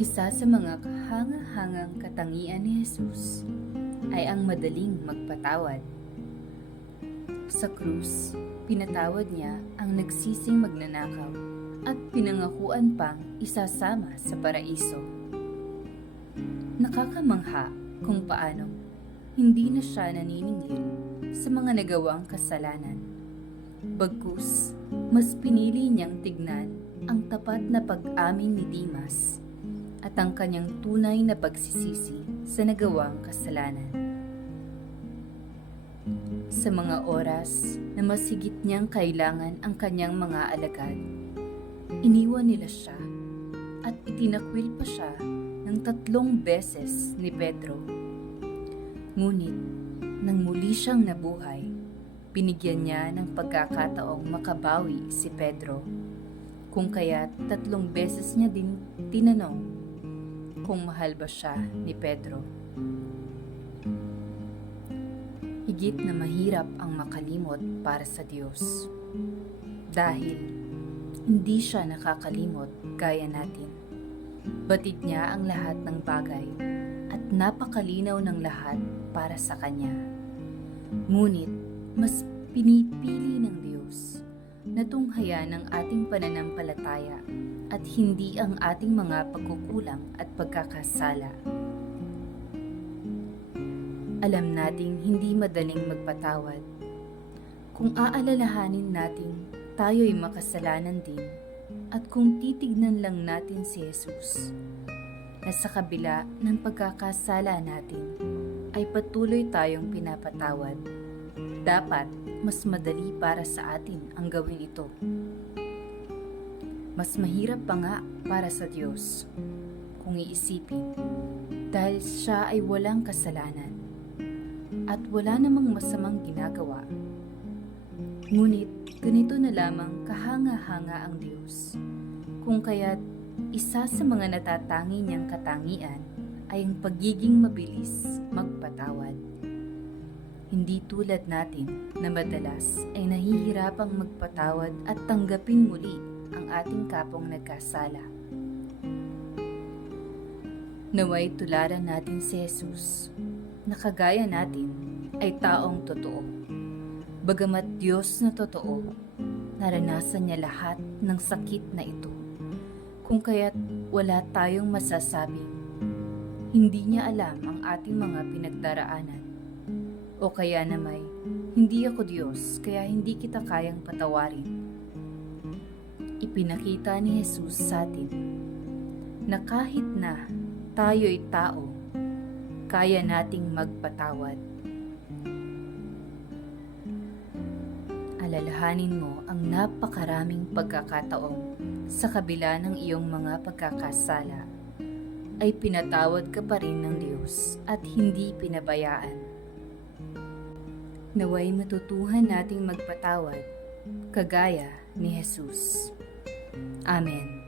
Isa sa mga kahanga-hangang katangian ni Jesus ay ang madaling magpatawad. Sa krus, pinatawad niya ang nagsising magnanakaw at pinangakuan pang isasama sa paraiso. Nakakamangha kung paano hindi na siya naniningil sa mga nagawang kasalanan. Bagkus, mas pinili niyang tignan ang tapat na pag-amin ni Dimas at ang kanyang tunay na pagsisisi sa nagawang kasalanan. Sa mga oras na mas higit niyang kailangan ang kanyang mga alagad, iniwan nila siya at itinakwil pa siya ng 3 beses ni Pedro. Ngunit, nang muli siyang nabuhay, binigyan niya ng pagkakataong makabawi si Pedro, kung kaya't 3 beses niya din tinanong kung mahal ba siya ni Pedro. Higit na mahirap ang makalimot para sa Diyos dahil hindi siya nakakalimot gaya natin. Batid niya ang lahat ng bagay at napakalinaw ng lahat para sa Kanya. Ngunit mas pinipili ng Diyos na tunghayan ang ating pananampalataya at hindi ang ating mga pagkukulang at pagkakasala. Alam nating hindi madaling magpatawad. Kung aalalahanin natin tayo'y makasalanan din at kung titignan lang natin si Jesus na sa kabila ng pagkakasala natin ay patuloy tayong pinapatawad, dapat mas madali para sa atin ang gawin ito. Mas mahirap pa nga para sa Diyos kung iisipin dahil siya ay walang kasalanan at wala namang masamang ginagawa. Ngunit ganito na lamang kahanga-hanga ang Diyos, kung kaya't isa sa mga natatangi niyang katangian ay ang pagiging mabilis magpatawad. Hindi tulad natin na madalas ay nahihirapang magpatawad at tanggapin muli ang ating kapong nagkasala. Naway tularan natin si Jesus na kagaya natin ay taong totoo. Bagamat Diyos na totoo, naranasan niya lahat ng sakit na ito. Kung kaya't wala tayong masasabing hindi niya alam ang ating mga pinagdaraanan. O kaya namay, hindi ako Diyos kaya hindi kita kayang patawarin. Ipinakita ni Jesus sa atin na kahit na tayo'y tao, kaya nating magpatawad. Alalahanin mo ang napakaraming pagkakataon sa kabila ng iyong mga pagkakasala ay pinatawad ka pa rin ng Diyos at hindi pinabayaan. Naway matutuhan nating magpatawad kagaya ni Jesus. Amen.